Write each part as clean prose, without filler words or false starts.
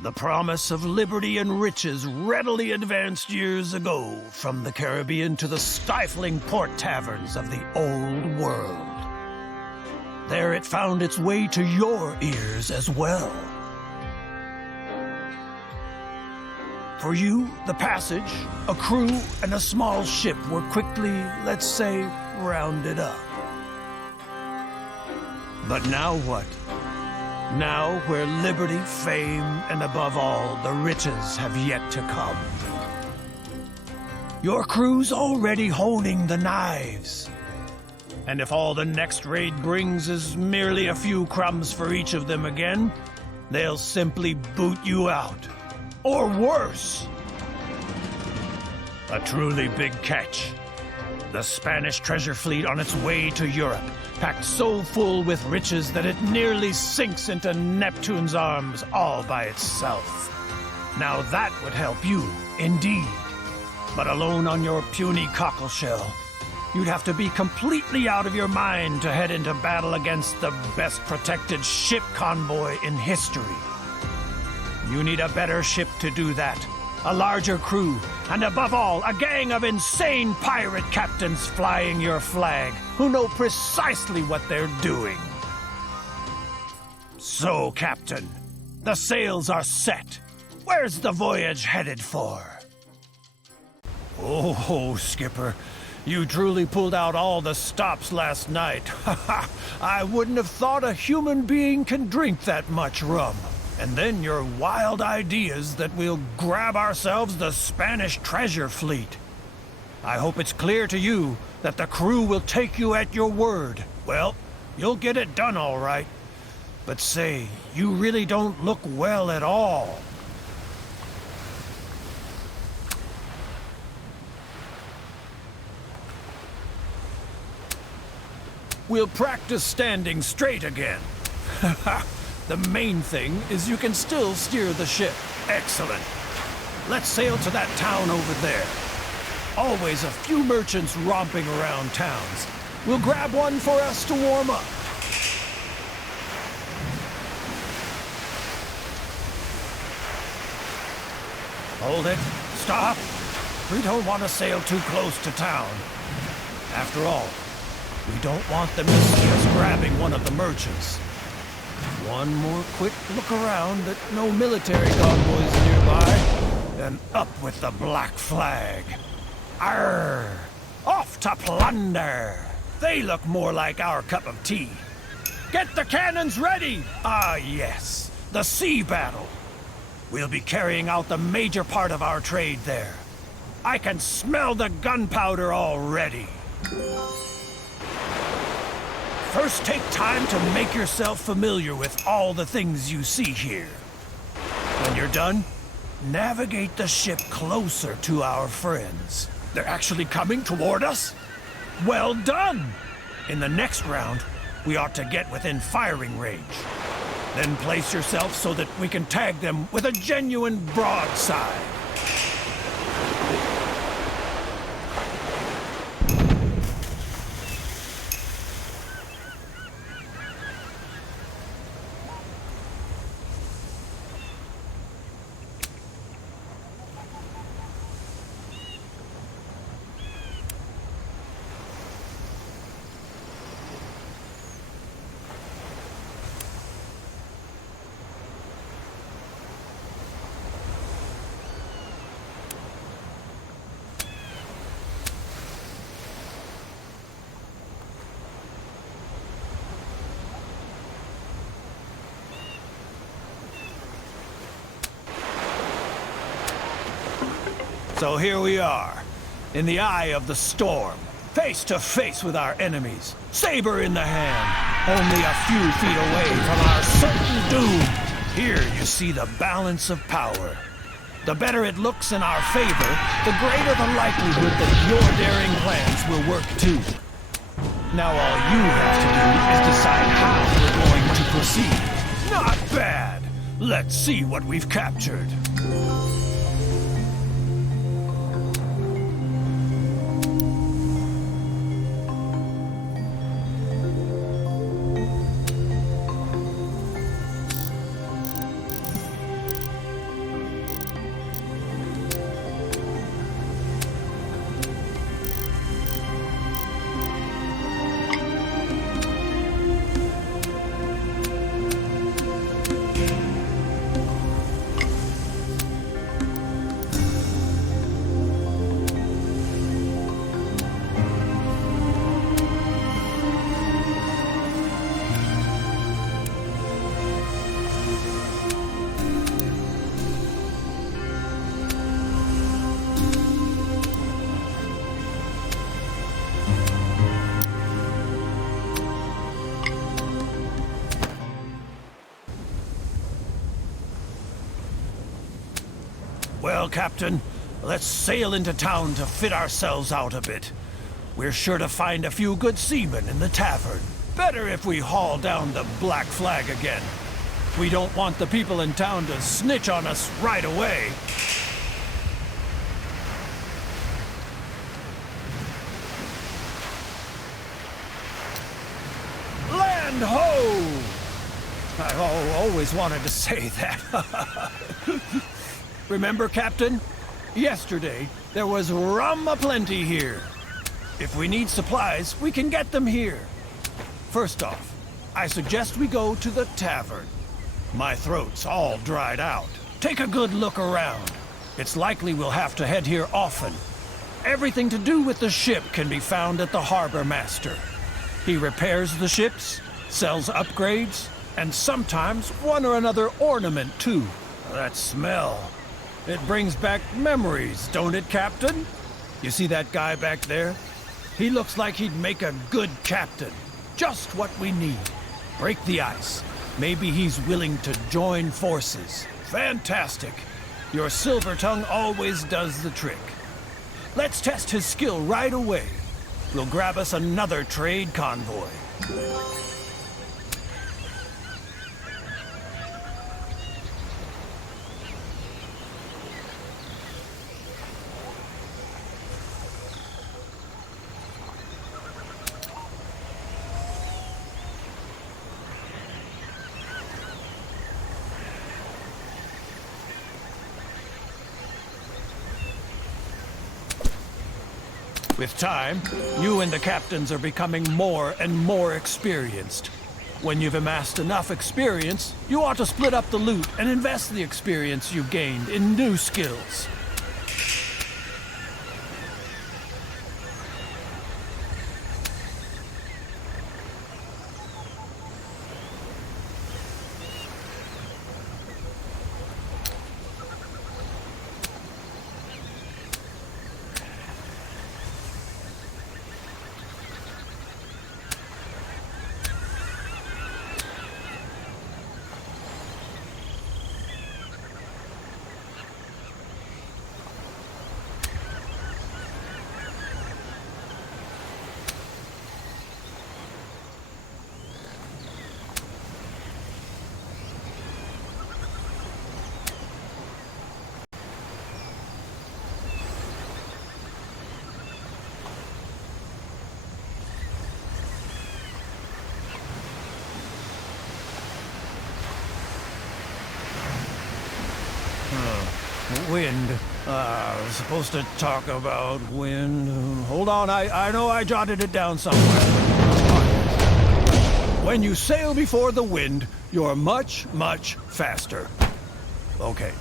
The promise of liberty and riches readily advanced years ago from the Caribbean to the stifling port taverns of the Old World. There it found its way to your ears as well. For you, the passage, a crew, and a small ship were quickly, let's say, rounded up. But now what? Now, where liberty, fame, and above all, the riches have yet to come. Your crew's already holding the knives. And if all the next raid brings is merely a few crumbs for each of them again, they'll simply boot you out. Or worse. A truly big catch. The Spanish treasure fleet on its way to Europe, packed so full with riches that it nearly sinks into Neptune's arms all by itself. Now that would help you, indeed. But alone on your puny cockleshell, you'd have to be completely out of your mind to head into battle against the best protected ship convoy in history. You need a better ship to do that. A larger crew, and above all, a gang of insane pirate captains flying your flag, who know precisely what they're doing. So, Captain, the sails are set. Where's the voyage headed for? Oh, Skipper, you truly pulled out all the stops last night. I wouldn't have thought a human being can drink that much rum. And then your wild ideas that we'll grab ourselves the Spanish treasure fleet. I hope it's clear to you that the crew will take you at your word. Well, you'll get it done all right. But say, you really don't look well at all. We'll practice standing straight again. The main thing is you can still steer the ship. Excellent. Let's sail to that town over there. Always a few merchants romping around towns. We'll grab one for us to warm up. Hold it. Stop. We don't want to sail too close to town. After all, we don't want them to see us grabbing one of the merchants. One more quick look around that no military convoys are nearby, and up with the black flag. Arr! Off to plunder! They look more like our cup of tea. Get the cannons ready! Ah, yes, the sea battle. We'll be carrying out the major part of our trade there. I can smell the gunpowder already. First, take time to make yourself familiar with all the things you see here. When you're done, navigate the ship closer to our friends. They're actually coming toward us? Well done! In the next round, we ought to get within firing range. Then place yourself so that we can tag them with a genuine broadside. So here we are, in the eye of the storm, face to face with our enemies, saber in the hand, only a few feet away from our certain doom. Here you see the balance of power. The better it looks in our favor, the greater the likelihood that your daring plans will work too. Now all you have to do is decide how we're going to proceed. Not bad. Let's see what we've captured. Well, Captain, let's sail into town to fit ourselves out a bit. We're sure to find a few good seamen in the tavern. Better if we haul down the black flag again. We don't want the people in town to snitch on us right away. Land ho! I always wanted to say that. Remember, Captain? Yesterday, there was rum aplenty here. If we need supplies, we can get them here. First off, I suggest we go to the tavern. My throat's all dried out. Take a good look around. It's likely we'll have to head here often. Everything to do with the ship can be found at the harbor master. He repairs the ships, sells upgrades, and sometimes one or another ornament, too. That smell. It brings back memories, don't it, Captain? You see that guy back there? He looks like he'd make a good captain. Just what we need. Break the ice. Maybe he's willing to join forces. Fantastic. Your silver tongue always does the trick. Let's test his skill right away. We'll grab us another trade convoy. With time, you and the captains are becoming more and more experienced. When you've amassed enough experience, you ought to split up the loot and invest the experience you've gained in new skills. Wind. I was supposed to talk about wind. Hold on, I know I jotted it down somewhere. When you sail before the wind, you're much, much faster. Okay,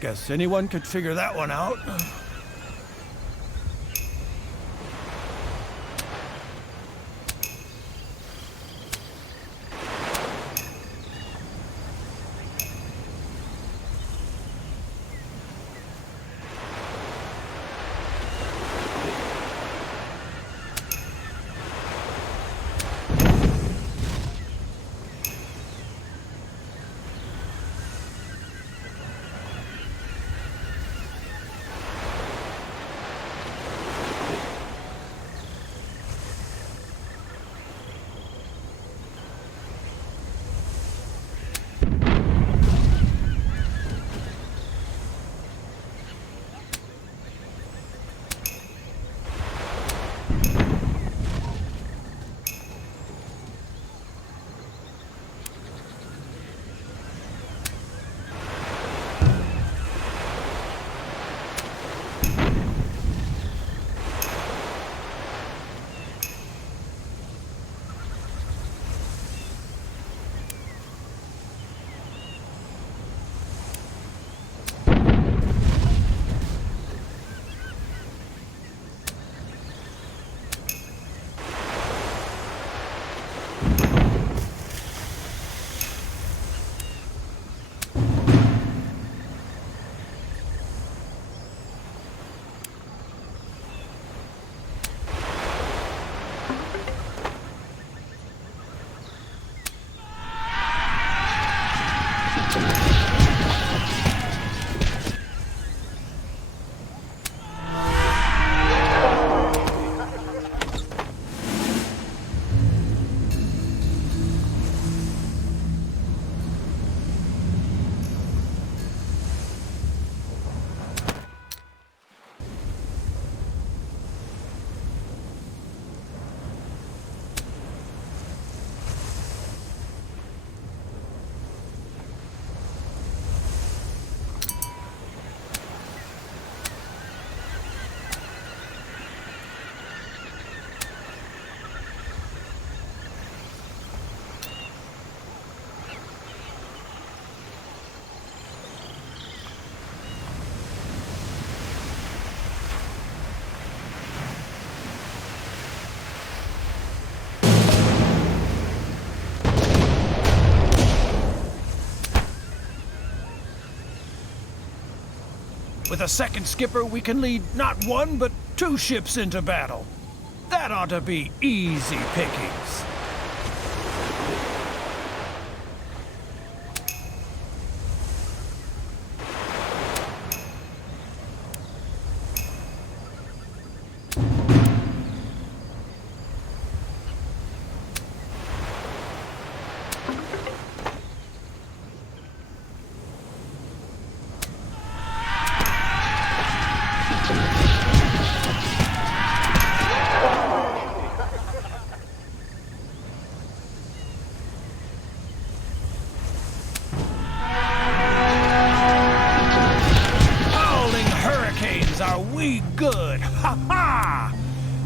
guess anyone could figure that one out. With a second skipper, we can lead not one, but 2 ships into battle. That ought to be easy pickings. Good! Ha-ha!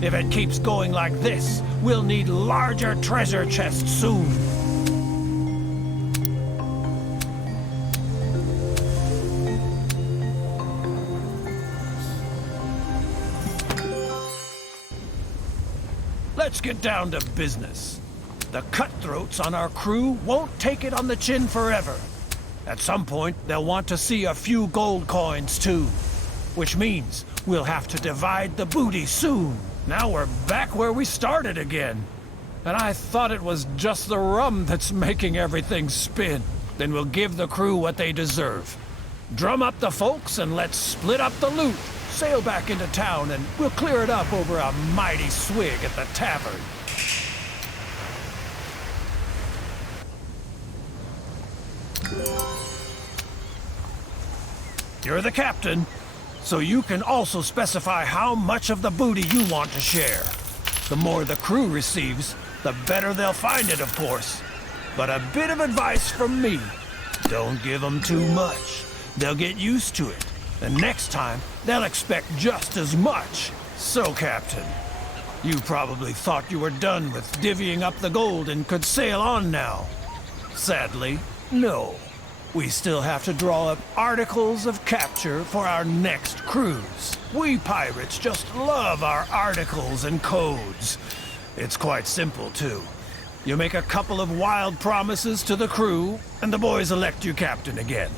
If it keeps going like this, we'll need larger treasure chests soon. Let's get down to business. The cutthroats on our crew won't take it on the chin forever. At some point, they'll want to see a few gold coins too. Which means we'll have to divide the booty soon. Now we're back where we started again. And I thought it was just the rum that's making everything spin. Then we'll give the crew what they deserve. Drum up the folks and let's split up the loot. Sail back into town and we'll clear it up over a mighty swig at the tavern. You're the captain. So you can also specify how much of the booty you want to share. The more the crew receives, the better they'll find it, of course. But a bit of advice from me. Don't give them too much. They'll get used to it. And next time, they'll expect just as much. So, Captain, you probably thought you were done with divvying up the gold and could sail on now. Sadly, no. We still have to draw up articles of capture for our next cruise. We pirates just love our articles and codes. It's quite simple, too. You make a couple of wild promises to the crew, and the boys elect you captain again.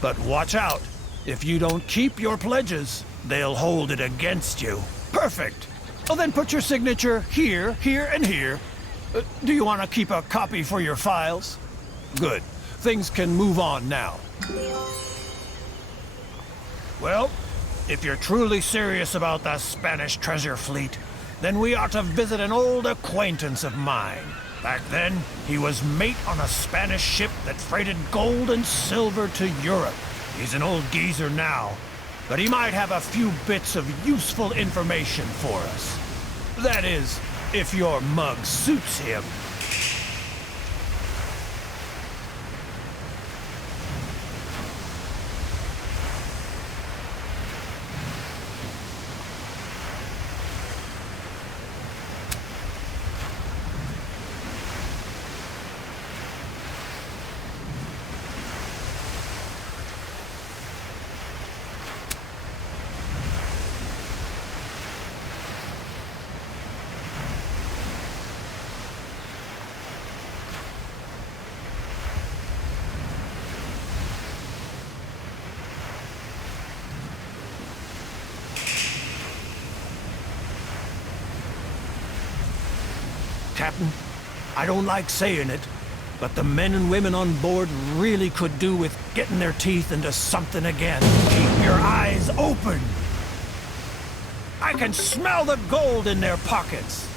But watch out. If you don't keep your pledges, they'll hold it against you. Perfect. Well, then put your signature here, here, and here. Do you want to keep a copy for your files? Good. Things can move on now. Well, if you're truly serious about the Spanish treasure fleet, then we ought to visit an old acquaintance of mine. Back then, he was mate on a Spanish ship that freighted gold and silver to Europe. He's an old geezer now, but he might have a few bits of useful information for us. That is, if your mug suits him. Captain, I don't like saying it, but the men and women on board really could do with getting their teeth into something again. Keep your eyes open! I can smell the gold in their pockets!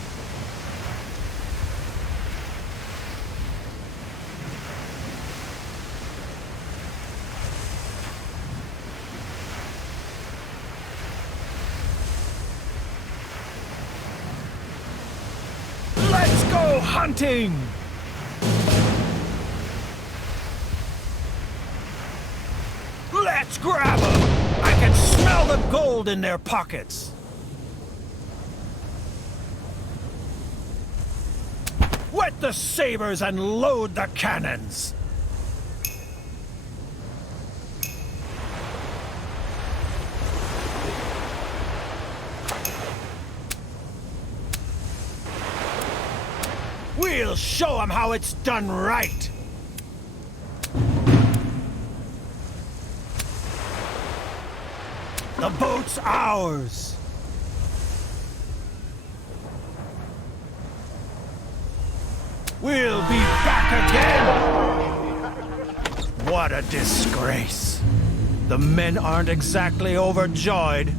Let's go hunting! Let's grab them! I can smell the gold in their pockets! Whet the sabers and load the cannons! We'll show them how it's done right! The boat's ours! We'll be back again! What a disgrace! The men aren't exactly overjoyed.